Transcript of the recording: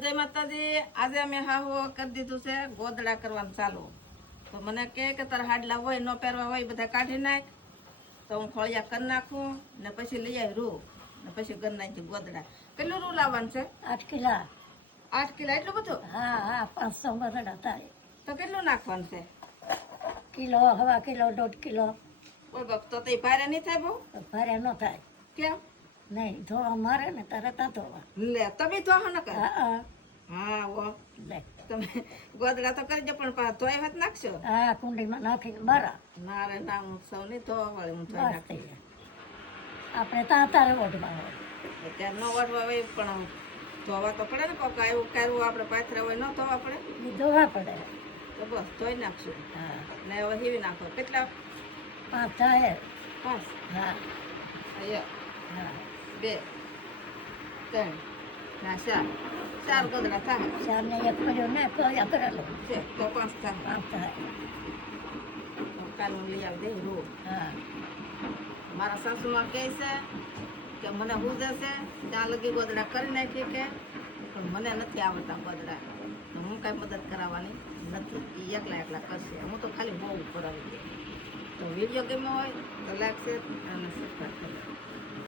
જય માતાજી. આજે અમે હાહુ કરી દીધું છે ગોદડા કરવાનું ચાલુ. તો મને કે તારા હાડલા હોય ન પહેરવા હોય બધા કાઢી નાખ. તો હું ફળિયા કરી નાખું ને પછી લઈ આવી રૂ ને પછી કરી નાખી ગોદડા. કેટલું રૂ લાવવાનું છે? 8 કિલા. 8 કિલો એટલું બધું? હા 500 ગોદડા થાય. તો કેટલું નાખવાનું છે? કિલો, હવા કિલો, 1.5 કિલો. ઓય બાપ, તો તે ભારે નહીં થાય બહુ? ભારે ન થાય. કેમ? નહીં, ધોવા મારે ને તરત આ ધોવા. લે તમે તો ન કર. હા હા ઓ લે. તમે ગોદડા તો કરજો પણ ધોઈ વાત નાખશો? હા, કુંડીમાં નાખીને મારા. ના રે ના, હું સૌ નહીં ધોવા વાળી, હું ધોઈ બસ નાખી. થઈ જાય. આપણે તારે ઓઢવા હોય. અત્યારે ન વાળવા હોય પણ ધોવા તો પડે ને. પપ્પા એવું કરવું આપણે પાથરા હોય ન ધોવા પડે? એ ધોવા પડે. તો બસ ધોઈ નાખશું. હા, ને હવે હીવી નાખો. કેટલા? 5 થાય. 5? હા 1 હા. 2 3 ના 4 ગોદડા થાય 4 ને 1 કર્યો ને કોયા કરેલો. છે તો 5 થાય. 5 થાય. તો કાલ હું લઈ આવી દઈ રૂ. હા. મારા સાસુમાં કહે છે કે મને હું જશે ત્યાં લગી ગોદડા કરી નાખી કે, પણ મને નથી આવડતા ગોદડા. તો હું કાંઈ મદદ કરાવવાની નથી. એ એકલા કરશે. હું તો ખાલી બહુ ઉપર આવી ગઈ. તો વિડીયો ગમ્યો હોય તો લાઈક શેર અને સબસ્ક્રાઈબ કરો.